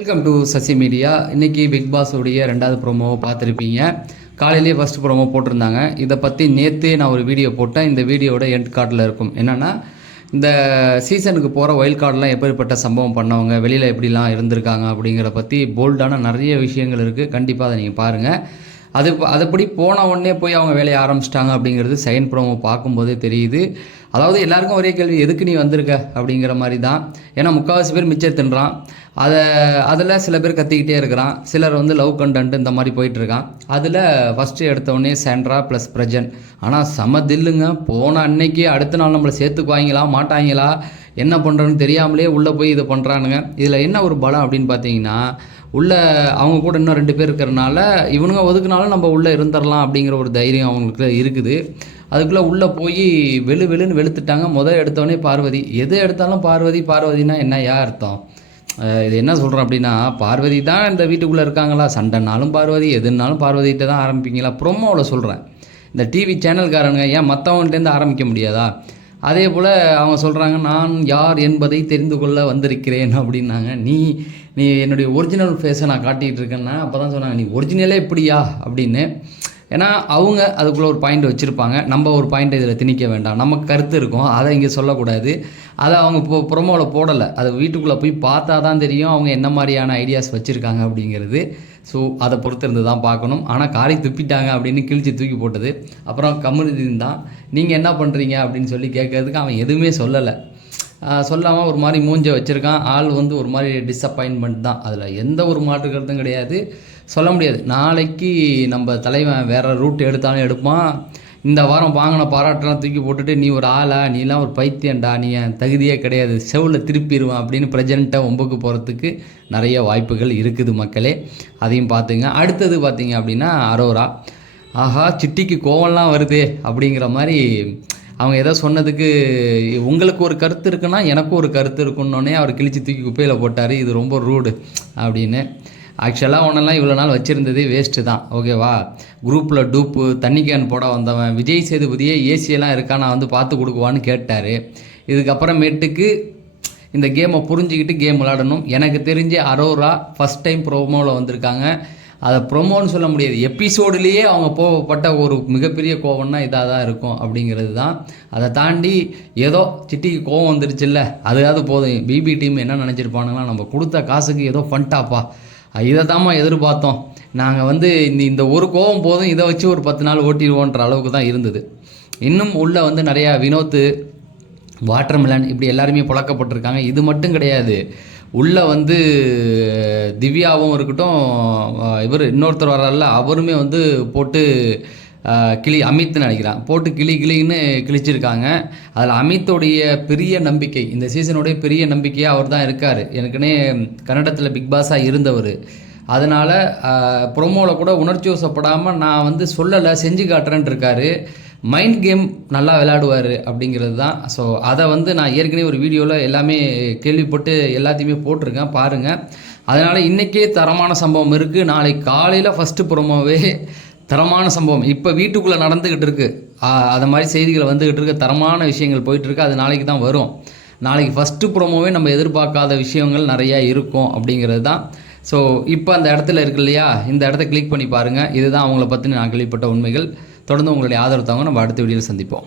Welcome to Sasi media இன்னைக்கு big பாஸோடைய ரெண்டாவது ப்ரோமோவை பார்த்துருப்பீங்க. காலையிலேயே ஃபஸ்ட் ப்ரோமோ போட்டிருந்தாங்க. இதை பற்றி நேற்றே நான் ஒரு வீடியோ போட்டேன். இந்த வீடியோட எண்ட் கார்டில் இருக்கும். என்னென்னா இந்த சீசனுக்கு போகிற ஒயில் கார்டெலாம் எப்படிப்பட்ட சம்பவம் பண்ணவங்க வெளியில் எப்படிலாம் இருந்திருக்காங்க அப்படிங்கிற பற்றி போல்டான நிறைய விஷயங்கள் இருக்குது கண்டிப்பாக அதை நீங்கள் பாருங்கள் அது அதுபடி போன உடனே போய் அவங்க வேலையை ஆரம்பிச்சிட்டாங்க அப்படிங்கிறது செகண்ட் ப்ரோமோ பார்க்கும்போதே தெரியுது. அதாவது எல்லாருக்கும் ஒரே கேள்வி எதுக்கு நீ வந்திருக்க? அப்படிங்கிற மாதிரி தான் ஏன்னா முக்கால்வாசி பேர் மிச்சர் தின்றான். அதை அதில் சில பேர் கத்திக்கிட்டே இருக்கிறான். சிலர் வந்து லவ் கண்டென்ட் இந்த மாதிரி போயிட்டுருக்கான். அதில் ஃபஸ்ட்டு எடுத்தவொடனே சாண்ட்ரா ப்ளஸ் பிரஜன் ஆனால் செம தில்லுங்க. போன அன்னைக்கு அடுத்த நாள் நம்மளை சேர்த்துக்குவாங்களா மாட்டாங்களா என்ன பண்ணுறோன்னு தெரியாமலே உள்ளே போய் இதை பண்ணுறானுங்க இதில் என்ன ஒரு பலம் அப்படின்னு பார்த்தீங்கன்னா உள்ள அவங்க கூட இன்னும் ரெண்டு பேர் இருக்கிறனால இவனுங்க ஒதுக்குனாலும் நம்ம உள்ளே இருந்துடலாம் அப்படிங்கிற ஒரு தைரியம் அவங்களுக்கு இருக்குது. அதுக்குள்ளே உள்ளே போய் வெளு வெளுன்னு வெளுத்துட்டாங்க. முதல் எடுத்தோடனே பார்வதி. எது எடுத்தாலும் பார்வதி பார்வதினா என்ன யா அர்த்தம்? இது என்ன சொல்கிறோம் அப்படின்னா பார்வதி தான் இந்த வீட்டுக்குள்ளே இருக்காங்களா? சண்டைனாலும் பார்வதி எதுனாலும் பார்வதிகிட்ட தான் ஆரம்பிப்பீங்களா? ப்ரொமோவில் சொல்கிறேன் இந்த டிவி சேனல்காரனுங்க ஏன் மற்றவங்கள்ட்டேருந்து ஆரம்பிக்க முடியாதா? அதே போல் அவங்க சொல்கிறாங்க நான் யார் என்பதை தெரிந்து கொள்ள வந்திருக்கிறேன் அப்படின்னாங்க. நீ நீ என்னுடைய ஒரிஜினல் ஃபேஸை நான் காட்டிகிட்டு இருக்கேன்னா அப்போ தான் சொன்னாங்க. நீ ஒரிஜினலே இப்படியா? அப்படின்னு. ஏன்னா அவங்க அதுக்குள்ளே ஒரு பாயிண்ட் வச்சுருப்பாங்க. நம்ம ஒரு பாயிண்ட் இதில் திணிக்க வேண்டாம். நமக்கு கருத்து இருக்கும். அதை இங்கே சொல்லக்கூடாது. அதை அவங்க இப்போ ப்ரொமோவில் போடலை. அதை வீட்டுக்குள்ளே போய் பார்த்தா தான் தெரியும் அவங்க என்ன மாதிரியான ஐடியாஸ் வச்சுருக்காங்க அப்படிங்கிறது. ஸோ அதை பொறுத்திருந்து தான் பார்க்கணும். ஆனால் காரை துப்பிட்டாங்க அப்படின்னு கிழிச்சு தூக்கி போட்டது. அப்புறம் கம்யூனிட்டின் தான். நீங்கள் என்ன பண்ணுறீங்க அப்படின்னு சொல்லி கேட்கறதுக்கு அவன் எதுவுமே சொல்லலை. சொல்லாமல் ஒரு மாதிரி மூஞ்ச வச்சுருக்கான். ஆள் வந்து ஒரு மாதிரி டிஸப்பாயின்மெண்ட் தான். அதில் எந்த ஒரு மாற்று கருத்தும் கிடையாது. சொல்ல முடியாது. நாளைக்கு நம்ம தலைவன் வேறு ரூட் எடுத்தாலும் எடுப்பான். இந்த வாரம் வாங்கின பாராட்டெல்லாம் தூக்கி போட்டுட்டு நீ ஒரு ஆளா? நீலாம் ஒரு பைத்தியம்டா. நீ என் தகுதியே கிடையாது. செவில் திருப்பிடுவேன் அப்படின்னு பிரஜெண்ட்டாக ஒம்புக்கு போகிறதுக்கு நிறைய வாய்ப்புகள் இருக்குது மக்களே. அதையும் பார்த்துங்க. அடுத்தது பார்த்தீங்க அப்படின்னா அரோரா. ஆஹா சிட்டிக்கு கோவம்லாம் வருதே அப்படிங்கிற மாதிரி அவங்க ஏதோ சொன்னதுக்கு உங்களுக்கு ஒரு கருத்து இருக்குன்னா எனக்கும் ஒரு கருத்து இருக்குன்னொடனே அவர் கிழிச்சு தூக்கி குப்பையில் போட்டார். இது ரொம்ப ரூடு அப்படின்னு. ஆக்சுவலாக ஒன்றெல்லாம் இவ்வளோ நாள் வச்சுருந்ததே வேஸ்ட்டு தான். ஓகேவா குரூப்பில் டூப்பு தண்ணி கேன் போட வந்தவன். விஜய் சேதுபதியே ஏசியெல்லாம் இருக்கா? நான் வந்து பார்த்து கொடுக்குவான்னு கேட்டார். இதுக்கப்புறமேட்டுக்கு இந்த கேமை புரிஞ்சுக்கிட்டு கேம் விளாடணும் எனக்கு தெரிஞ்ச அரோரா ஃபஸ்ட் டைம் ப்ரோமோவில் வந்திருக்காங்க. அதை ப்ரொமோன்னு சொல்ல முடியாது. எபிசோடுலேயே அவங்க போகப்பட்ட ஒரு மிகப்பெரிய கோவம்னா இதாக தான் இருக்கும் அப்படிங்கிறது தான். அதை தாண்டி ஏதோ சிட்டிக்கு கோவம் வந்துருச்சுல்ல. அதுக்காவது போதும். பிபி டீம் என்ன நினச்சிருப்பானுங்களா நம்ம கொடுத்த காசுக்கு ஏதோ பண்ணிட்டாப்பா. இதை தாம்மா எதிர்பார்த்தோம். நாங்கள் வந்து இந்த இந்த ஒரு கோவம் போதும் இதை வச்சு ஒரு பத்து நாள் ஓட்டிடுவோன்ற அளவுக்கு தான் இருந்தது. இன்னும் உள்ளே வந்து நிறையா வினோத்து வாட்டர்மெலன் இப்படி எல்லாருமே புழக்கப்பட்டிருக்காங்க. இது மட்டும் கிடையாது. உள்ளே வந்து திவ்யாவும் இருக்கட்டும் இவர் இன்னொருத்தர் வர்றாருல அவருமே வந்து போட்டு கிளி அமித்னு நினைக்கிறான். போட்டு கிளி கிளின்னு கிழிச்சிருக்காங்க. அதில் அமித்தோடைய பெரிய நம்பிக்கை இந்த சீசனுடைய பெரிய நம்பிக்கையாக அவர் தான் இருக்கார். எனக்குன்னே கன்னடத்தில் பிக் பாஸாக இருந்தவர். அதனால் ப்ரொமோவில் கூட உணர்ச்சி வசப்படாமல் நான் வந்து சொல்லலை செஞ்சு காட்டுறேன்ட்டு இருக்காரு. மைண்ட் கேம் நல்லா விளையாடுவார் அப்படிங்கிறது தான். ஸோ அதை வந்து நான் ஏற்கனவே ஒரு வீடியோவில் எல்லாமே கேள்விப்பட்டு எல்லாத்தையுமே போட்டிருக்கேன் பாருங்கள் அதனால் இன்றைக்கே தரமான சம்பவம் இருக்குது நாளைக்கு காலையில் ஃபஸ்ட்டு ப்ரொமோவே தரமான சம்பவம். இப்போ வீட்டுக்குள்ளே நடந்துக்கிட்டு இருக்கு. அதை மாதிரி செய்திகள் வந்துக்கிட்டு இருக்கு. தரமான விஷயங்கள் போயிட்டுருக்கு அது நாளைக்கு தான் வரும். நாளைக்கு ஃபஸ்ட்டு ப்ரோமோவே நம்ம எதிர்பார்க்காத விஷயங்கள் நிறையா இருக்கும் அப்படிங்கிறது தான். ஸோ இப்போ அந்த இடத்துல இருக்கு இல்லையா? இந்த இடத்த கிளிக் பண்ணி பாருங்கள் இதுதான் அவங்கள பற்றி நான் கேள்விப்பட்ட உண்மைகள். தொடர்ந்து உங்களுடைய ஆதரவு தாங்க நம்ம அடுத்த வீடியோவில் சந்திப்போம்.